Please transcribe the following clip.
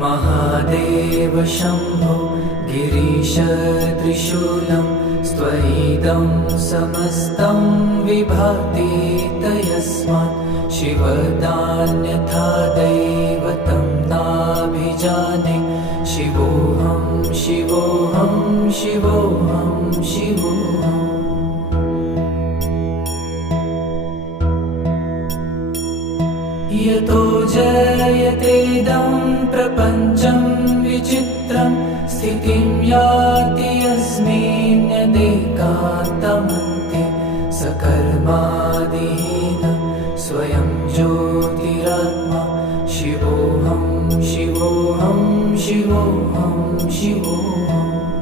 महादेव शम्भो गिरीश त्रिशूलं स्वैदं समस्तं विभाति तयस्मात् शिवदान्यथा दैवतं नाभिजाने शिवोऽहं शिवोऽहं शिवोऽहं शिवोऽहम् यतो जयतेदं प्रपञ्चं विचित्रं स्थितिं याति यस्मिन्नेकान्तमन्ते सकर्मादिहीनं स्वयं ज्योतिरात्मा शिवोऽहं शिवोऽहं शिवोऽहं शिवोऽहम्